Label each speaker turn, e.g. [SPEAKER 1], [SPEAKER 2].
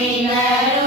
[SPEAKER 1] પીરે